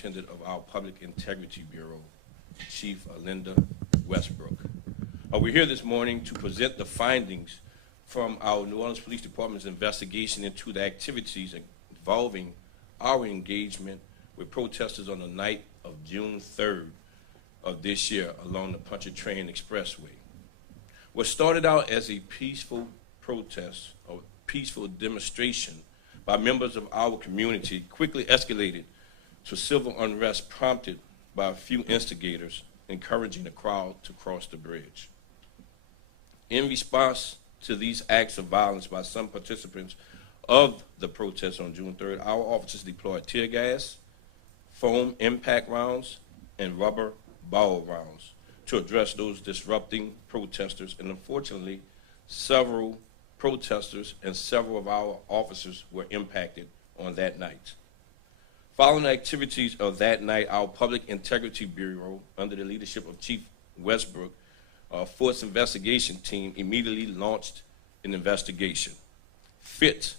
Superintendent of our Public Integrity Bureau, Chief Linda Westbrook. We're here this morning to present the findings from our New Orleans Police Department's investigation into the activities involving our engagement with protesters on the night of June 3rd of this year along the Pontchartrain Expressway. What started out as a peaceful protest or peaceful demonstration by members of our community quickly escalated to civil unrest prompted by a few instigators encouraging the crowd to cross the bridge. In response to these acts of violence by some participants of the protest on June 3rd, our officers deployed tear gas, foam impact rounds, and rubber ball rounds to address those disrupting protesters, and unfortunately, several protesters and several of our officers were impacted on that night. Following the activities of that night, our Public Integrity Bureau, under the leadership of Chief Westbrook, Force Investigation Team immediately launched an investigation. FIT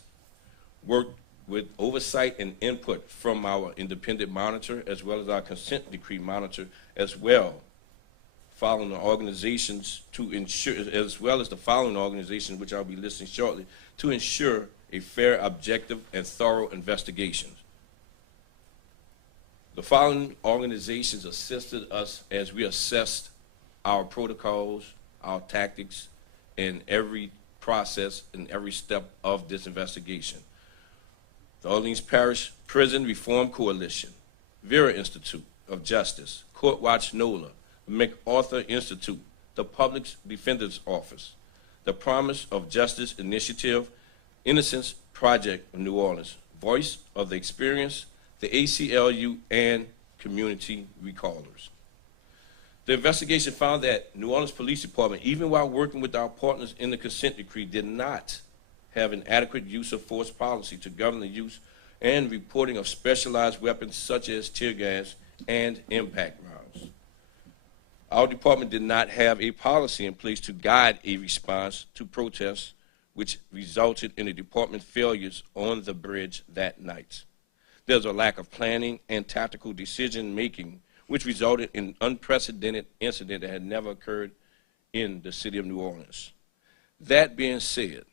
worked with oversight and input from our independent monitor as well as our consent decree monitor as well, following the organizations to ensure, as well as the following organizations, which I'll be listing shortly, to ensure a fair, objective, and thorough investigation. The following organizations assisted us as we assessed our protocols, our tactics, in every process and every step of this investigation. The Orleans Parish Prison Reform Coalition, Vera Institute of Justice, Court Watch NOLA, MacArthur Institute, the Public Defender's Office, the Promise of Justice Initiative, Innocence Project of New Orleans, Voice of the Experience, the ACLU, and Community Recallers. The investigation found that New Orleans Police Department, even while working with our partners in the consent decree, did not have an adequate use of force policy to govern the use and reporting of specialized weapons such as tear gas and impact rounds. Our department did not have a policy in place to guide a response to protests, which resulted in the department failures on the bridge that night. There's a lack of planning and tactical decision-making, which resulted in an unprecedented incident that had never occurred in the city of New Orleans. That being said,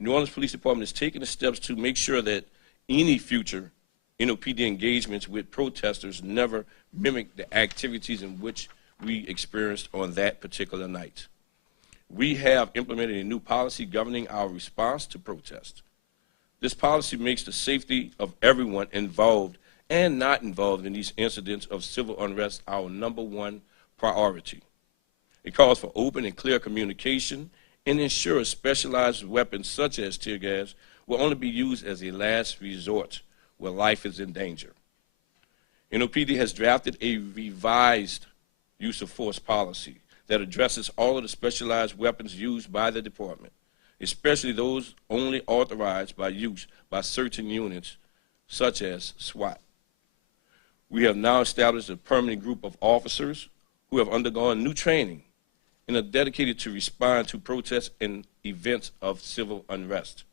New Orleans Police Department is taking the steps to make sure that any future NOPD engagements with protesters never mimic the activities in which we experienced on that particular night. We have implemented a new policy governing our response to protest. This policy makes the safety of everyone involved and not involved in these incidents of civil unrest our #1 priority. It calls for open and clear communication and ensures specialized weapons such as tear gas will only be used as a last resort where life is in danger. NOPD has drafted a revised use of force policy that addresses all of the specialized weapons used by the department, especially those only authorized by use by certain units such as SWAT. We have now established a permanent group of officers who have undergone new training and are dedicated to respond to protests and events of civil unrest.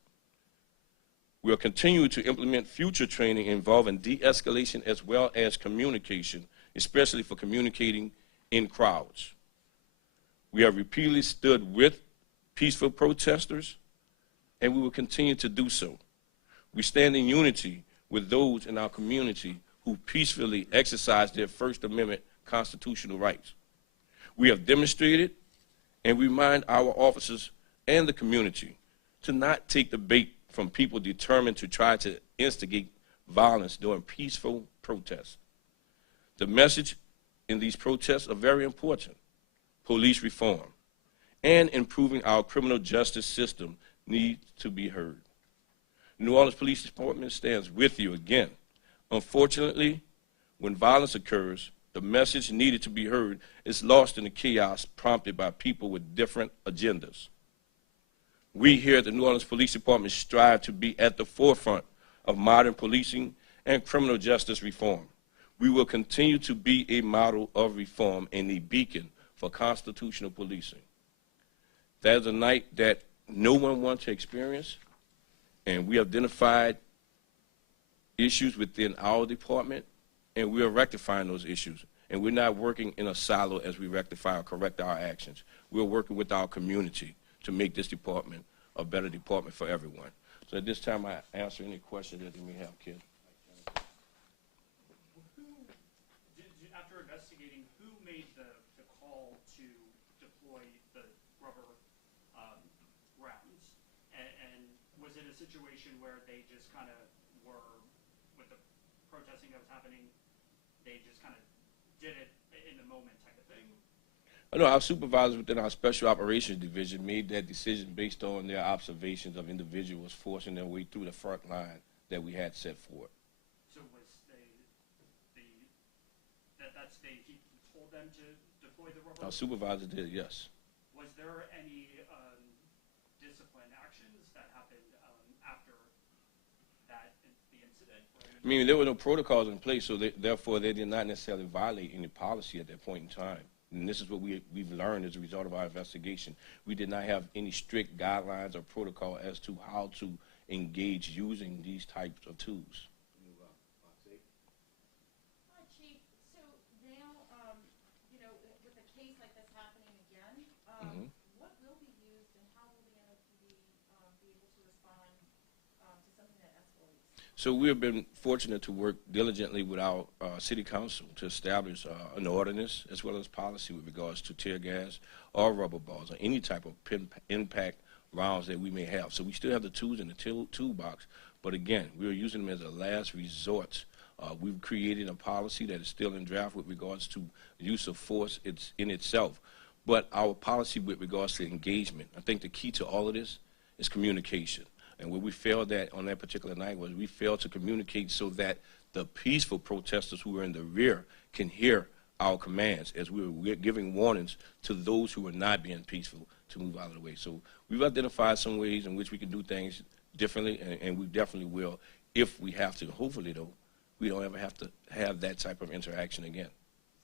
We will continue to implement future training involving de-escalation as well as communication, especially for communicating in crowds. We have repeatedly stood with peaceful protesters, and we will continue to do so. We stand in unity with those in our community who peacefully exercise their First Amendment constitutional rights. We have demonstrated and remind our officers and the community to not take the bait from people determined to try to instigate violence during peaceful protests. The message in these protests are very important. Police reform and improving our criminal justice system need to be heard. New Orleans Police Department stands with you again. Unfortunately, when violence occurs, the message needed to be heard is lost in the chaos prompted by people with different agendas. We here at the New Orleans Police Department strive to be at the forefront of modern policing and criminal justice reform. We will continue to be a model of reform and a beacon for constitutional policing. That is a night that no one wants to experience, and we identified issues within our department and we are rectifying those issues. And we're not working in a silo as we rectify or correct our actions. We're working with our community to make this department a better department for everyone. So at this time, I answer any questions that you may have, kid. After investigating, who made the call to deploy the rubber rounds? And was it a situation where they just kind of were, with the protesting that was happening, they just kind of did it in the moment type of thing? No, our supervisors within our Special Operations Division made that decision based on their observations of individuals forcing their way through the front line that we had set forth. So was he told them to deploy the rubber? Our supervisor did, yes. Was there any discipline actions that happened after the incident? I mean, there were no protocols in place, so therefore they did not necessarily violate any policy at that point in time. And this is what we've learned as a result of our investigation. We did not have any strict guidelines or protocol as to how to engage using these types of tools. Chief, so now, with a case like this happening again, what will be used and how will the NOPD be able to respond to something that escalates? So we have been fortunate to work diligently with our city council to establish an ordinance as well as policy with regards to tear gas or rubber balls or any type of impact rounds that we may have. So we still have the tools in the toolbox, but again, we are using them as a last resort. We've created a policy that is still in draft with regards to use of force in itself, but our policy with regards to engagement, I think the key to all of this is communication. And where we failed at on that particular night was we failed to communicate so that the peaceful protesters who were in the rear can hear our commands as we were giving warnings to those who were not being peaceful to move out of the way. So we've identified some ways in which we can do things differently, and we definitely will if we have to. Hopefully, though, we don't ever have to have that type of interaction again.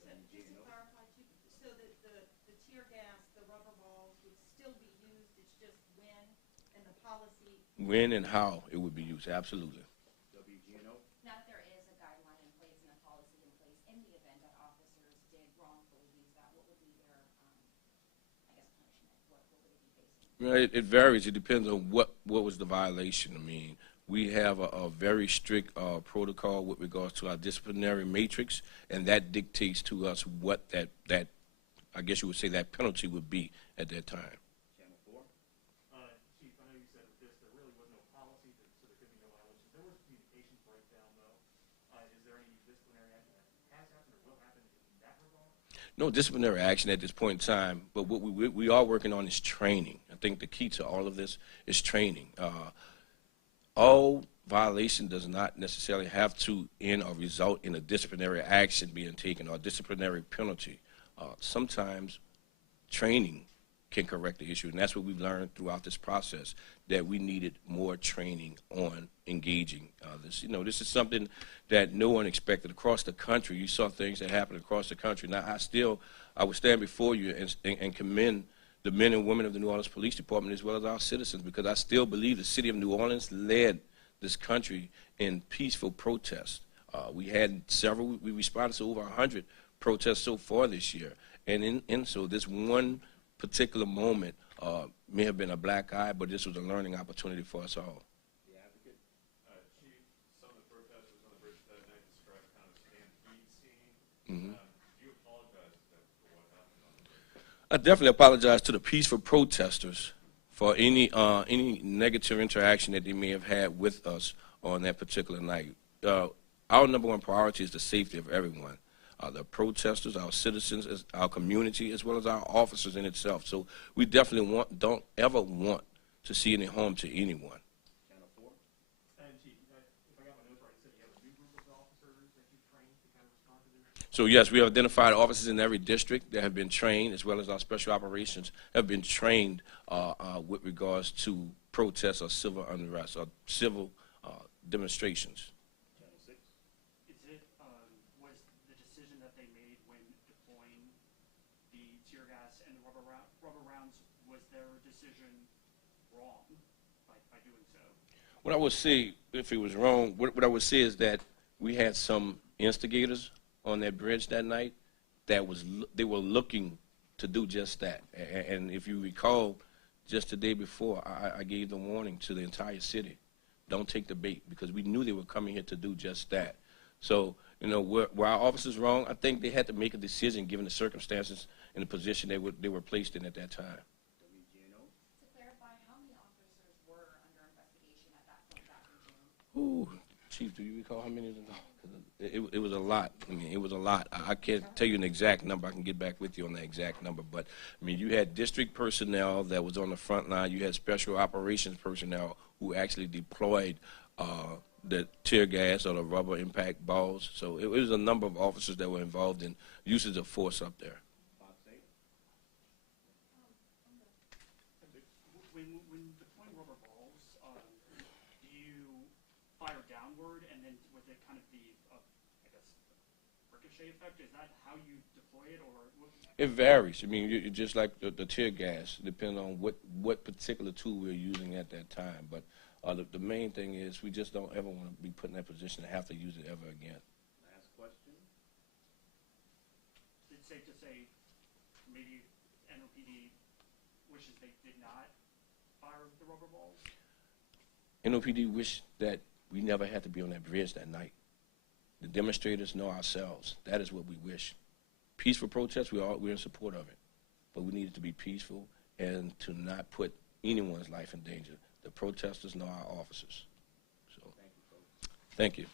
So just to clarify, too, so that the tear gas, the rubber balls would still be used, it's just when and the policy? When and how it would be used, absolutely. Now that there is a guideline in place and a policy in place, in the event that officers did wrongfully use that, what would be their, punishment? What would they be facing? Well, it varies. It depends on what was the violation. I mean, we have a very strict protocol with regards to our disciplinary matrix, and that dictates to us what that I guess you would say that penalty would be at that time. Chief, I know you said with this there really was no policy, so there could be no violation. There was a communication breakdown, though. Is there any disciplinary action that has happened or will happen in that regard? No disciplinary action at this point in time, but what we are working on is training. I think the key to all of this is training. All violation does not necessarily have to end or result in a disciplinary action being taken or disciplinary penalty. Sometimes training can correct the issue, and that's what we've learned throughout this process, that we needed more training on engaging this. This is something that no one expected across the country. You saw things that happened across the country. Now, I would stand before you and commend the men and women of the New Orleans Police Department as well as our citizens, because I still believe the city of New Orleans led this country in peaceful protests. We responded to over 100 protests so far this year, and so this one particular moment may have been a black eye, but this was a learning opportunity for us all. The advocate? Chief, some of the protesters on the bridge that night described kind of a stampede scene. Do you apologize for what happened on the bridge? I definitely apologize to the peaceful protesters for any negative interaction that they may have had with us on that particular night. Our number one priority is the safety of everyone. The protesters, our citizens, our community, as well as our officers in itself. So we definitely don't ever want to see any harm to anyone. And Chief, if I got my notes right, you said you have a new group of officers that you trained to kind of respond to this? So yes, we have identified officers in every district that have been trained, as well as our special operations have been trained with regards to protests or civil unrest or civil demonstrations. Was the decision that they made when deploying the tear gas and rubber rounds, was their decision wrong by doing so? What I would say, if it was wrong, what I would say is that we had some instigators on that bridge that night they were looking to do just that. And if you recall, just the day before, I gave the warning to the entire city, don't take the bait, because we knew they were coming here to do just that. So, you know, were our officers wrong? I think they had to make a decision given the circumstances and the position they were placed in at that time. To clarify, how many officers were under investigation at that point back in June? Ooh, Chief, do you recall how many? It was a lot. I mean, it was a lot. I can't tell you an exact number. I can get back with you on the exact number. But, I mean, you had district personnel that was on the front line. You had special operations personnel who actually deployed the tear gas or the rubber impact balls. So it was a number of officers that were involved in uses of force up there. When deploying rubber balls, do you fire downward, and then with it kind of the, I guess, ricochet effect? Is that how you deploy it, or what? It varies. I mean, you just like the tear gas, depending on what particular tool we're using at that time. But the main thing is we just don't ever want to be put in that position to have to use it ever again. Last question. Is it safe to say maybe NOPD wishes they did not fire the rubber balls? NOPD wish that we never had to be on that bridge that night. The demonstrators know ourselves. That is what we wish. Peaceful protest, we're in support of it. But we need it to be peaceful and to not put anyone's life in danger. The protesters know our officers. So, Thank you, folks. thank you.